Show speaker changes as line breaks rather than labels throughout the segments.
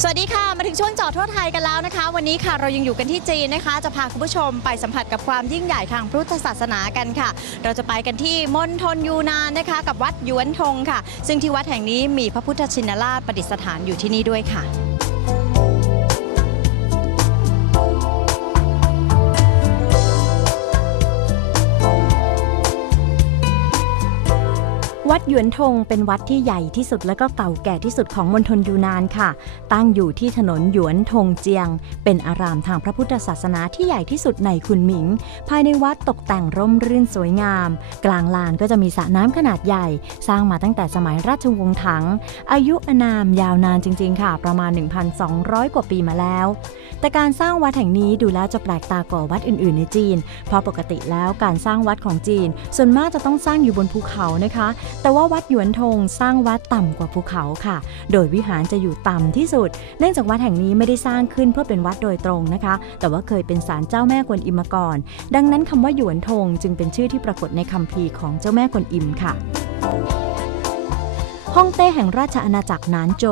สวัสดีค่ะ มาถึงช่วงจอดทั่วไทยกันแล้วนะคะ วันนี้ค่ะเรายังอยู่กันที่จีนนะคะ จะพาคุณผู้ชมไปสัมผัสกับความยิ่งใหญ่ทางพุทธศาสนากันค่ะ เราจะไปกันที่มณฑลยูนานนะคะ กับวัดหยวนทงค่ะ ซึ่งที่วัดแห่งนี้มีพระพุทธชินราชประดิษฐานอยู่ที่นี่ด้วยค่ะ
วัดหยวนทงเป็นวัดที่ใหญ่ที่สุดและก็เก่าแก่ที่สุดของมณฑลยูนานค่ะ ตั้งอยู่ที่ถนนหยวนทงเจียง เป็นอารามทางพระพุทธศาสนาที่ใหญ่ที่สุดในคุนหมิง ภายในวัดตกแต่งร่มรื่นสวยงาม กลางลานก็จะมีสระน้ำขนาดใหญ่ สร้างมาตั้งแต่สมัยราชวงศ์ถัง อายุอานามยาวนานจริง ๆ ค่ะ ประมาณ 1,200 กว่าปีมาแล้ว แต่การสร้างวัดแห่งนี้ดูแล้วจะแปลกตากว่าวัดอื่น ๆ ในจีน เพราะปกติแล้วการสร้างวัดของจีน ส่วนมากจะต้องสร้างอยู่บนภูเขานะคะแต่ว่าวัดหยวนทงสร้างวัดต่ำกว่าภูเขาค่ะ โดยวิหารจะอยู่ต่ำที่สุด เนื่องจากวัดแห่งนี้ไม่ได้สร้างขึ้นเพื่อเป็นวัดโดยตรงนะคะ แต่ว่าเคยเป็นศาลเจ้าแม่กวนอิมมาก่อน ดังนั้นคำว่าหยวนทงจึงเป็นชื่อที่ปรากฏในคัมภีร์ของเจ้าแม่กวนอิมค่ะฮ่องเต้แห่งราชอาณาจักรนานโจ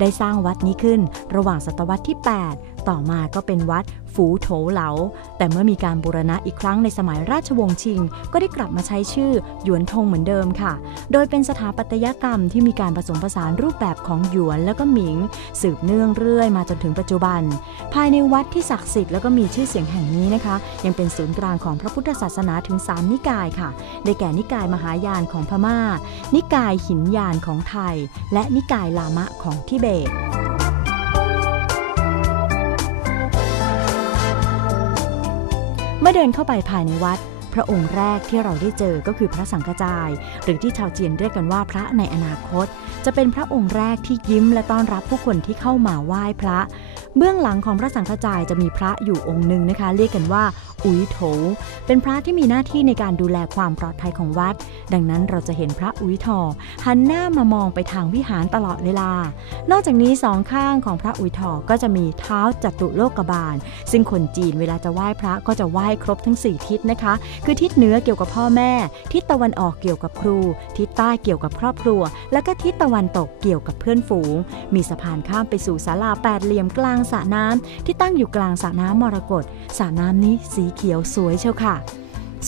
ได้สร้างวัดนี้ขึ้น ระหว่างศตวรรษที่ 8 ต่อมาก็เป็นวัดฝูโถเหลา แต่เมื่อมีการบูรณะอีกครั้งในสมัยราชวงศ์ชิง ก็ได้กลับมาใช้ชื่อหยวนทงเหมือนเดิมค่ะ โดยเป็นสถาปัตยกรรมที่มีการผสมผสานรูปแบบของหยวนแล้วก็หมิง สืบเนื่องเรื่อยมาจนถึงปัจจุบัน ภายในวัดที่ศักดิ์สิทธิ์แล้วก็มีชื่อเสียงแห่งนี้นะคะ ยังเป็นศูนย์กลางของพระพุทธศาสนาถึง 3 นิกายค่ะ ได้แก่นิกายมหายานของพม่า นิกายหินยานของไทย และนิกายลามะของทิเบตเมื่อเดินเข้าไปภายในวัด พระองค์แรกที่เราได้เจอก็คือพระสังฆจาย หรือที่ชาวจีนเรียกกันว่าพระในอนาคต จะเป็นพระองค์แรกที่ยิ้มและต้อนรับผู้คนที่เข้ามาไหว้พระ เบื้องหลังของพระสังฆจายจะมีพระอยู่องค์หนึ่งนะคะ เรียกกันว่า อุ๋ยโถ เป็นพระที่มีหน้าที่ในการดูแลความปลอดภัยของวัด ดังนั้นเราจะเห็นพระอุ๋ยทอหันหน้ามามองไปทางวิหารตลอดเวลา นอกจากนี้สองข้างของพระอุ๋ยทอก็จะมีเท้าจัตุโลกบาล ซึ่งคนจีนเวลาจะไหว้พระก็จะไหว้ครบทั้ง 4 ทิศนะคะ คือทิศเหนือเกี่ยวกับพ่อแม่ ทิศตะวันออกเกี่ยวกับครู ทิศใต้เกี่ยวกับครอบครัว และก็ทิศตะวันตกเกี่ยวกับเพื่อนฝูง มีสะพานข้ามไปสู่ศาลาแปดเหลี่ยมกลางสระน้ำที่ตั้งอยู่กลางสระน้ำมรกตสระน้ำนี้สีเขียวสวยเชียวค่ะ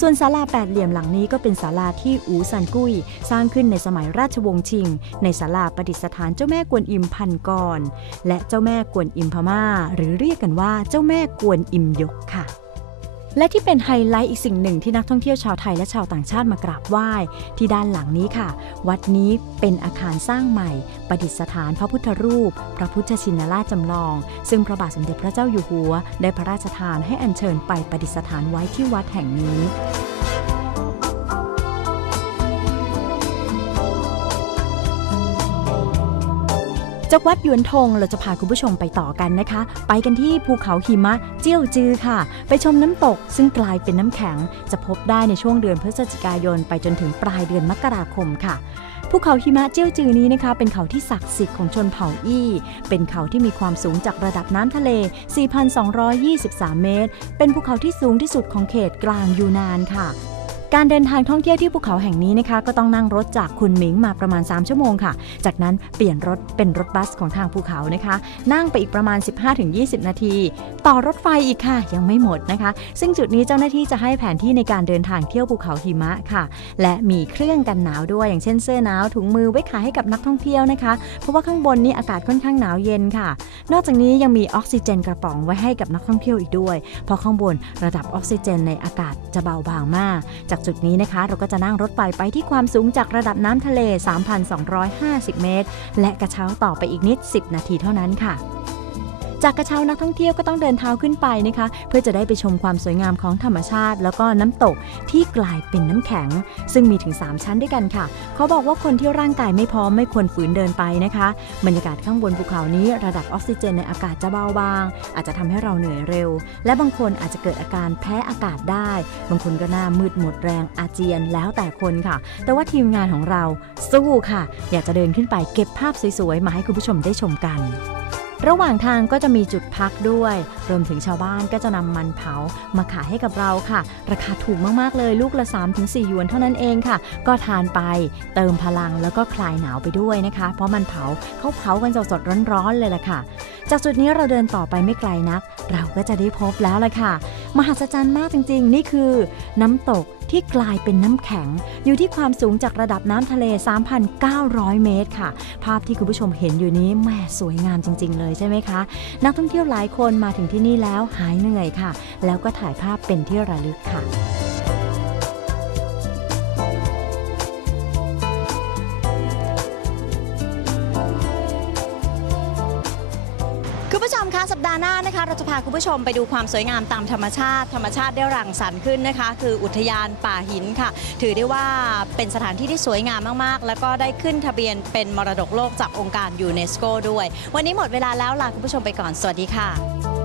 ส่วนศาลาแปดเหลี่ยมหลังนี้ก็เป็นศาลาที่อูซันกุ้ย สร้างขึ้นในสมัยราชวงศ์ชิง ในศาลาประดิษฐานเจ้าแม่กวนอิมพันกร และเจ้าแม่กวนอิมพม่า หรือเรียกกันว่าเจ้าแม่กวนอิมยกค่ะ และที่เป็นไฮไลท์อีกสิ่งหนึ่งที่นักท่องเที่ยวชาวไทยและชาวต่างชาติมากราบไหว้ ที่ด้านหลังนี้ค่ะ วัดนี้เป็นอาคารสร้างใหม่ ประดิษฐานพระพุทธรูป พระพุทธชินราชจำลอง ซึ่งพระบาทสมเด็จพระเจ้าอยู่หัว ได้พระราชทานให้อัญเชิญไปประดิษฐานไว้ที่วัดแห่งนี้ จากวัดหยวนทงเราจะพาคุณผู้ชมไปต่อกันนะคะ ไปกันที่ภูเขาหิมะเจียวจือค่ะ ไปชมน้ำตกซึ่งกลายเป็นน้ำแข็ง จะพบได้ในช่วงเดือนพฤศจิกายน ไปจนถึงปลายเดือนมกราคมค่ะภูเขาหิมะเจียวจือนี้นะคะ เป็นเขาที่ศักดิ์สิทธิ์ของชนเผ่าอี้ เป็นเขาที่มีความสูงจากระดับน้ำทะเล 4,223 เมตร เป็นภูเขาที่สูงที่สุดของเขตกลางยูนานค่ะ การเดินทางท่องเที่ยวที่ภูเขาแห่งนี้นะคะ ก็ต้องนั่งรถจากคุนหมิงมาประมาณ 3 ชั่วโมงค่ะ จากนั้นเปลี่ยนรถเป็นรถบัสของทางภูเขานะคะ นั่งไปอีกประมาณ 15-20 นาที ต่อรถไฟอีกค่ะ ยังไม่หมดนะคะ ซึ่งจุดนี้เจ้าหน้าที่จะให้แผนที่ในการเดินทางเที่ยวภูเขาหิมะค่ะ และมีเครื่องกันหนาวด้วย อย่างเช่นเสื้อหนาวถุงมือไว้ขายให้กับนักท่องเที่ยวนะคะ เพราะว่าข้างบนนี้อากาศค่อนข้างหนาวเย็นค่ะ นอกจากนี้ยังมีออกซิเจนกระป๋องไว้ให้กับนักท่องเที่ยวอีกด้วย เพราะข้างบนระดับออกซิเจนในอากาศจะเบาบางมากจากจุดนี้นะคะ เราก็จะนั่งรถไฟไปที่ความสูงจากระดับน้ำทะเล 3,250 เมตร และกระเช้าต่อไปอีกนิด 10 นาทีเท่านั้นค่ะ จากกระเช้านักท่องเที่ยวก็ต้องเดินเท้าขึ้นไปนะคะ เพื่อจะได้ไปชมความสวยงามของธรรมชาติ แล้วก็น้ำตกที่กลายเป็นน้ำแข็ง ซึ่งมีถึง 3 ชั้นด้วยกันค่ะ เขาบอกว่าคนที่ร่างกายไม่พร้อมไม่ควรฝืนเดินไปนะคะ บรรยากาศข้างบนภูเขานี้ระดับออกซิเจนในอากาศจะเบาบาง อาจจะทำให้เราเหนื่อยเร็ว และบางคนอาจจะเกิดอาการแพ้อากาศได้ บางคนก็หน้ามืดหมดแรงอาเจียนแล้วแต่คนค่ะ แต่ว่าทีมงานของเราสู้ค่ะ อยากจะเดินขึ้นไปเก็บภาพสวยๆมาให้คุณผู้ชมได้ชมกัน ระหว่างทางก็จะมีจุดพักด้วย รวมถึงชาวบ้านก็จะนำมันเผามาขายให้กับเราค่ะ ราคาถูกมากๆเลยลูกละ 3-4 หยวนเท่านั้นเองค่ะ ก็ทานไปเติมพลังแล้วก็คลายหนาวไปด้วยนะคะ เพราะมันเผาเขาเผากันสดๆร้อนๆเลยล่ะค่ะจากจุดนี้เราเดินต่อไปไม่ไกลนัก เราก็จะได้พบแล้วล่ะค่ะ มหัศจรรย์มากจริงๆ นี่คือ น้ำตก ที่กลายเป็นน้ำแข็ง อยู่ที่ความสูงจากระดับน้ำทะเล 3,900 เมตรค่ะ ภาพที่คุณผู้ชมเห็นอยู่นี้แหม่สวยงามจริง ๆ เลยใช่ไหมคะ นักท่องเที่ยวหลายคนมาถึงที่นี่แล้วหายเหนื่อยค่ะ แล้วก็ถ่ายภาพเป็นที่ระลึกค่ะ
คุณผู้ชมคะสัปดาห์หน้านะคะ เราจะพาคุณผู้ชมไปดูความสวยงามตามธรรมชาติ ธรรมชาติได้รังสรรค์ขึ้นนะคะ คืออุทยานป่าหินค่ะ ถือได้ว่าเป็นสถานที่ที่สวยงามมากๆ แล้วก็ได้ขึ้นทะเบียนเป็นมรดกโลกจากองค์การยูเนสโกด้วย วันนี้หมดเวลาแล้วลาคุณผู้ชมไปก่อนสวัสดีค่ะ